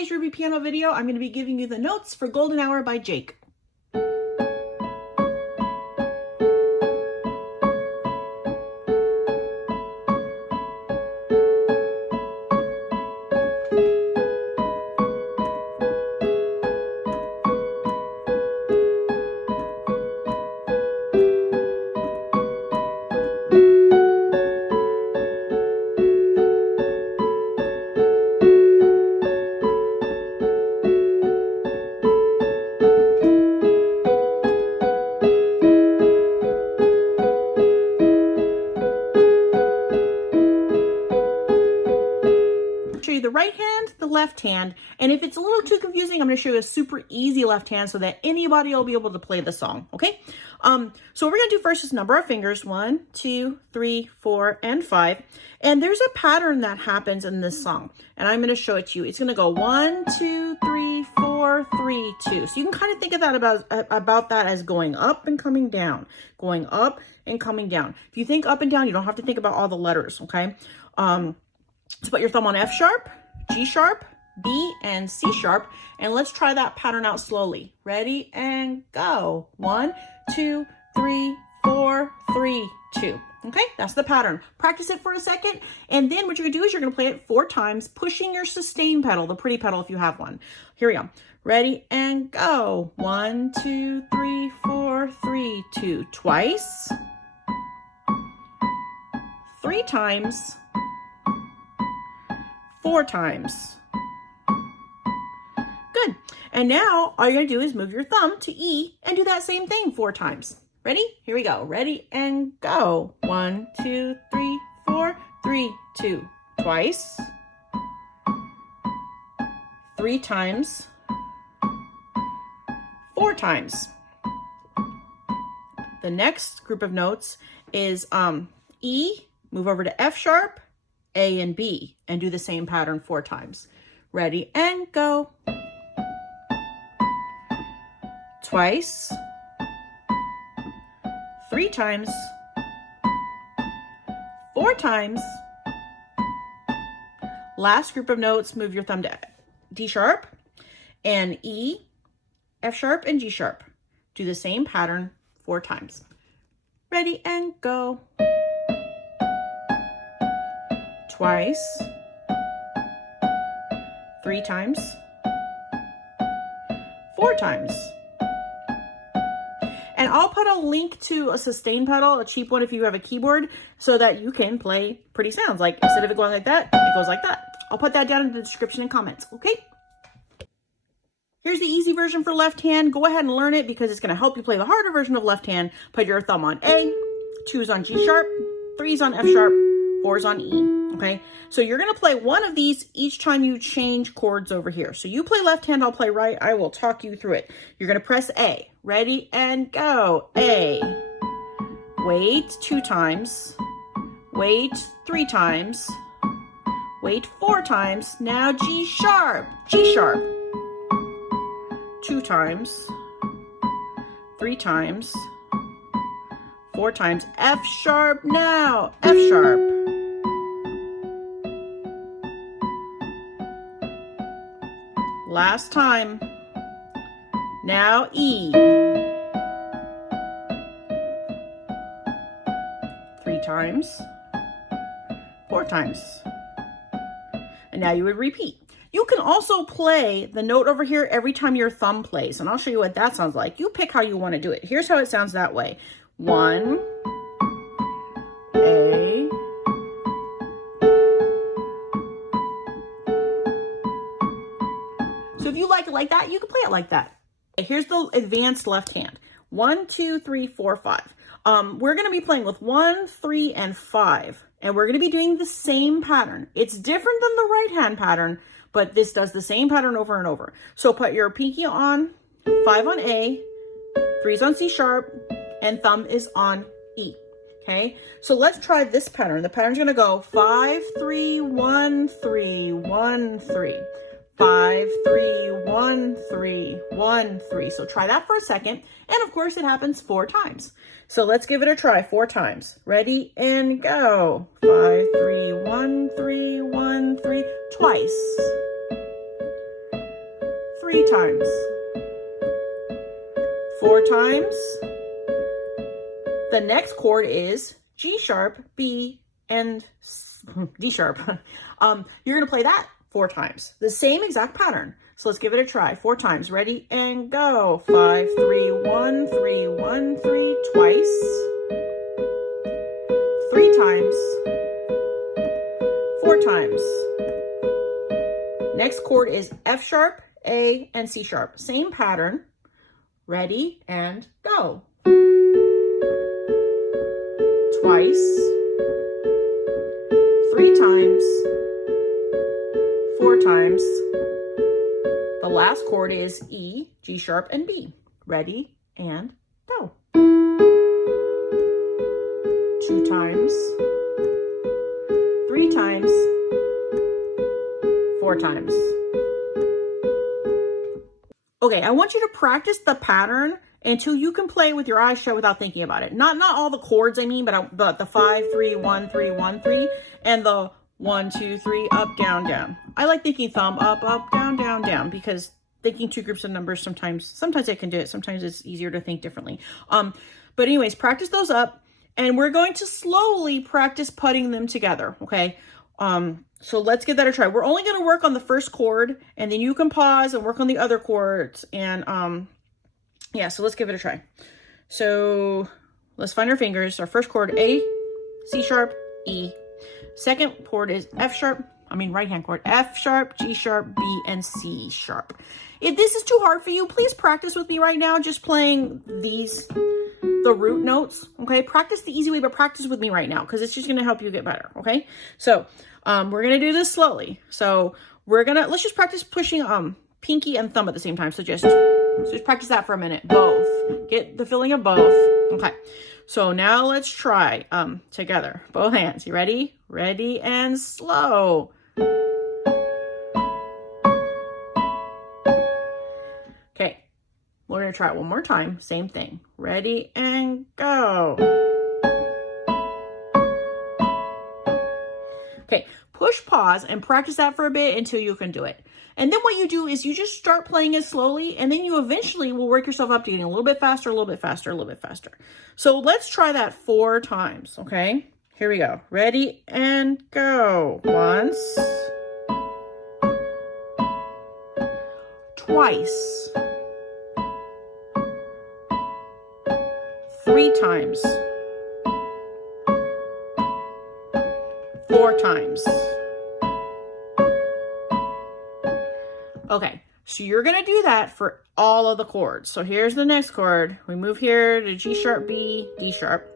today's Ruby piano video, I'm going to be giving you the notes for Golden Hour by Jvke. Show you the right hand, the left hand, and if it's a little too confusing, I'm going to show you a super easy left hand so that anybody will be able to play the song. Okay, so what we're going to do first is number our fingers: 1, 2, 3, 4, and 5. And there's a pattern that happens in this song, and I'm going to show it to you. It's going to go 1, 2, 3, 4, 3, 2. So you can kind of think of that about that as going up and coming down, going up and coming down. If you think up and down, you don't have to think about all the letters. Okay. So put your thumb on F sharp, G sharp, B, and C sharp, and let's try that pattern out slowly. Ready and go. 1, 2, 3, 4, 3, 2. Okay, that's the pattern. Practice it for a second, and then what you're gonna do is you're gonna play it 4 times, pushing your sustain pedal, the pretty pedal if you have one. Here we go. Ready and go. 1, 2, 3, 4, 3, 2. Twice. 3 times. 4 times. Good. And now all you're going to do is move your thumb to E and do that same thing 4 times. Ready? Here we go. Ready and go. 1, 2, 3, 4, 3, 2. Twice. 3 times. 4 times. The next group of notes is E, move over to F sharp, A, and B, and do the same pattern 4 times. Ready and go. Twice. 3 times. 4 times. Last group of notes, move your thumb to D sharp and E, F sharp, and G sharp. Do the same pattern 4 times. Ready and go. Twice. 3 times. 4 times. And I'll put a link to a sustain pedal, a cheap one if you have a keyboard, so that you can play pretty sounds. Like instead of it going like that, it goes like that. I'll put that down in the description and comments, okay? Here's the easy version for left hand. Go ahead and learn it because it's going to help you play the harder version of left hand. Put your thumb on A, 2's on G sharp, 3's on F sharp, 4's on E. Okay, so you're going to play one of these each time you change chords over here. So you play left hand, I'll play right. I will talk you through it. You're going to press A. Ready and go. A. Wait 2 times. Wait 3 times. Wait 4 times. Now G sharp. G sharp. 2 times. 3 times. 4 times. F sharp now. F sharp. Last time. Now E. 3 times. 4 times. And now you would repeat. You can also play the note over here every time your thumb plays, and I'll show you what that sounds like. You pick how you want to do it. Here's how it sounds that way. 1, A, so if you like it like that, you can play it like that. Okay, here's the advanced left hand. 1, 2, 3, 4, 5. We're going to be playing with 1, 3, and 5, and we're going to be doing the same pattern. It's different than the right hand pattern, but this does the same pattern over and over. So put your pinky on, 5 on A, 3's on C sharp, and thumb is on E. Okay, so let's try this pattern. The pattern's going to go 5, 3, 1, 3, 1, 3. 5, 3, 1, 3, 1, 3. So try that for a second. And of course it happens 4 times. So let's give it a try 4 times. Ready and go. 5, 3, 1, 3, 1, 3. Twice. 3 times. 4 times. The next chord is G sharp, B, and D sharp. You're going to play that 4 times. The same exact pattern. So let's give it a try. 4 times. Ready and go. 5, 3, 1, 3, 1, 3, twice. 3 times. 4 times. Next chord is F sharp, A, and C sharp. Same pattern. Ready and go. Twice. 3 times. 4 times. The last chord is E, G sharp, and B. Ready and go. 2 times. 3 times. 4 times. Okay, I want you to practice the pattern until you can play with your eyes shut without thinking about it. Not all the chords, I mean, but the 5, 3, 1, 3, 1, 3, and the 1, 2, 3, up, down, down. I like thinking thumb, up, down, down, down, because thinking 2 groups of numbers, sometimes I can do it. Sometimes it's easier to think differently. But anyways, practice those up, and we're going to slowly practice putting them together, okay? So let's give that a try. We're only going to work on the first chord, and then you can pause and work on the other chords. And yeah, so let's give it a try. So let's find our fingers. Our first chord, A, C sharp, E. Second chord is right hand chord, F sharp, G sharp, B, and C sharp. If this is too hard for you, please practice with me right now, just playing the root notes, okay? Practice the easy way, but practice with me right now, because it's just going to help you get better, okay? So we're going to do this slowly. So let's just practice pushing pinky and thumb at the same time. So just practice that for a minute, both. Get the feeling of both, okay? So now let's try together, both hands. You ready? Ready and slow. Okay, we're gonna try it one more time. Same thing. Ready and go. Okay, push pause and practice that for a bit until you can do it. And then what you do is you just start playing it slowly, and then you eventually will work yourself up to getting a little bit faster, a little bit faster, a little bit faster. So let's try that 4 times, okay? Here we go. Ready and go. Once. Twice. 3 times. 4 times. Okay, so you're going to do that for all of the chords. So here's the next chord. We move here to G sharp, B, D sharp,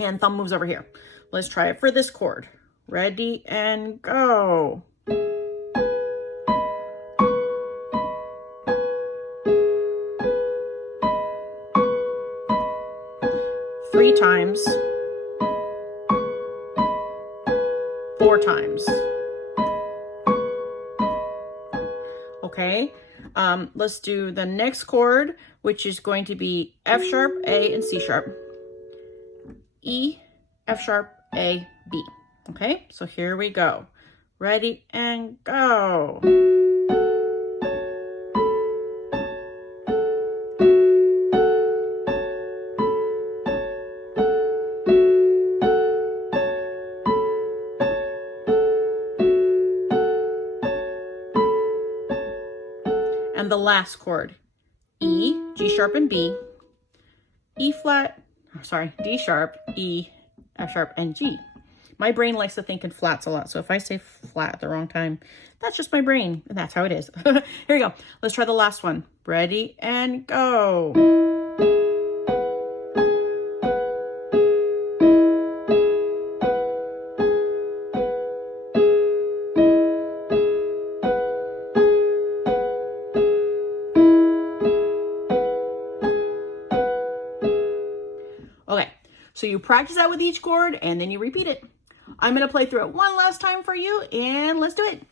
and thumb moves over here. Let's try it for this chord. Ready and go. Three times. 4 times. Okay, let's do the next chord, which is going to be F sharp, A, and C sharp. E, F sharp, A, B. Okay, so here we go. Ready and go. And the last chord, E, G sharp, and B, D sharp, E, F sharp, and G. My brain likes to think in flats a lot, so if I say flat at the wrong time, that's just my brain, and that's how it is. Here we go. Let's try the last one. Ready and go. Okay, so you practice that with each chord, and then you repeat it. I'm going to play through it one last time for you, and let's do it.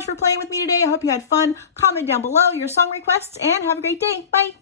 much for playing with me today. I hope you had fun. Comment down below your song requests and have a great day. Bye.